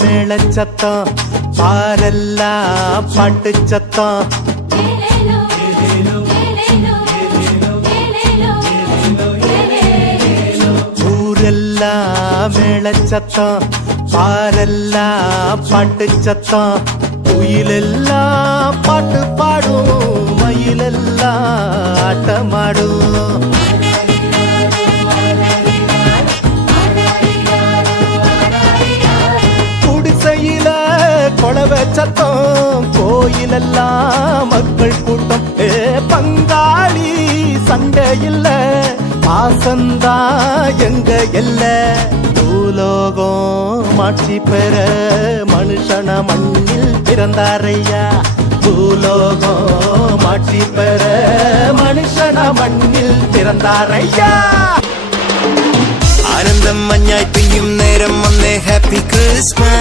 മേളച്ചത്തം പാരെല്ലാം പാട്ടുച്ചത്തം ഊരെല്ലാം മേളച്ചത്തം പാരെല്ലാം പാട്ടുച്ചത്തം കുയിലെല്ലാം പാട്ട് പാടും മയിലെല്ലാം ആട്ടമാടും குடிசையில கொலவ சத்தம் கோயிலெல்லாம் மக்கள் கூட்டம் பங்காளி சண்டை இல்ல பாசந்தா எங்க எல்ல பூலோகம் மாட்சி பெற மனுஷன மண்ணில் பிறந்தாரையா பூலோகம் மாட்சி பெற மனுஷன மண்ணில் பிறந்தாரையா ആനന്ദം മഞ്ഞായി പെയ്യും നേരം വന്നേ ഹാപ്പി ക്രിസ്മസ്